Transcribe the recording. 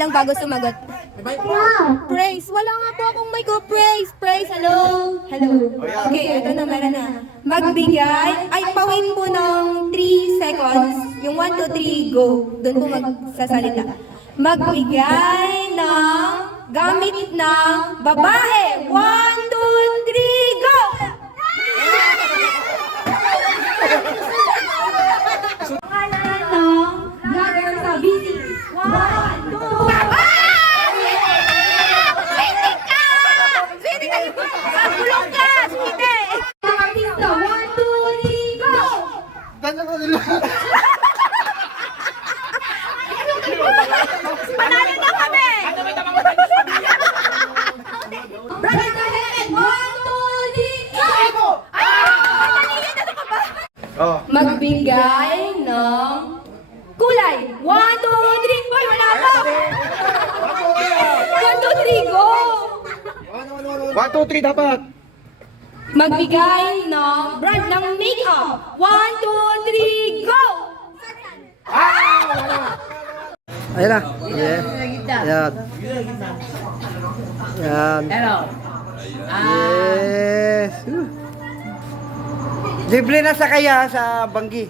lang bago sumagot. Praise. Wala nga po akong mic ko. Praise. Praise. Hello. Hello. Okay, ito na. Meron na. Magbigay. Ay, pawin po ng 3 seconds. Yung 1, 2, 3, go. Doon po magsasalita. Magbigay ng gamit ng babae. 1, 2, 3, go! Pangalan ng vlogger sa BC. 1, 2, Sweetie ka! Sweetie ka! Bulong ka! Sweetie! Artista, 1, 2, 3, go! Ganyan ko nila. Panalo na kami! Brother Kahen! 1, 2, 3, go! Oh. Magbigay ng kulay. 1, 2, 3. Hoy, wala pa! 1, 2, 3, go! 1, 2, 3 dapat. Magbigay ng brand ng makeup. 1, 2, 3, go! Ayan na. Yeah. Ayan. Ayan. Hello. Yes. Libre na sa kaya sa Banggi.